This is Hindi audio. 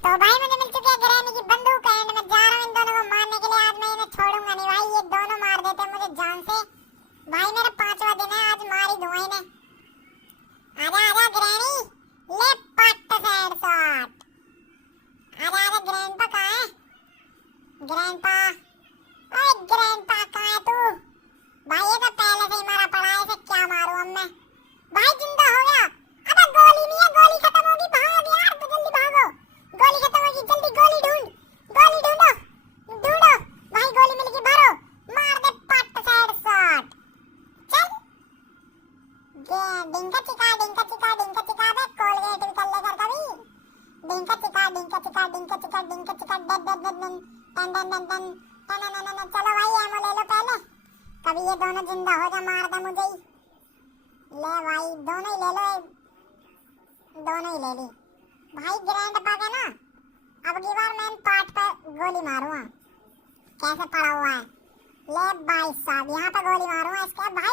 तो भाई मुझे मिल चुकी है ग्रैनी की बंदूक एंड मैं जा रहा हूँ इन दोनों को मारने के लिए। आज मैं इन्हें छोड़ूंगा नहीं भाई, ये दोनों मार देते हैं मुझे जान से। भाई मेरा 5वां दिन है, आज मार ही दूंगा इन्हें। आजा आजा ग्रैनी, ले पट से हेडशॉट। आजा आजा ग्रैंडपा कहाँ है? ग्रैंडपा, ओए ग्रैंडपा कहाँ है तू? भाई ये तो पहले से ही मारा पड़ा है, इसे क्या मारूं अब मैं? भाई जिंदा हो गया। अबे गोली नहीं है, गोली खत्म होगी, भाग यार तो जल्दी भागो। गोली खत्म होगी, जल्दी गोली ढूंढ, गोली ढूंढो ढूंढो। भाई गोली मिल गई, भरो, मार दे पट से हेडशॉट। चल डिंका चिका डिंका चिका डिंका चिका बे कोलगेट भी कर ले कर कभी। डिंका चिका डिंका चिका डिंका चिका डिंका चिका डन डन डन डन डन डन डन डन डन डन डन। चलो भाई एमो ले लो पहले, कभी ये दोनों जिंदा हो जा, मार दे मुझे ही। ले भाई दोनों ही ले लो, दोनों ही ले ली। भाई ग्रैंडपा का ना अब की बार मैं पार्ट पर गोली मारूंगा, कैसे पड़ा हुआ है। ले भाई साहब यहाँ पे गोली मारूंगा इसके। भाई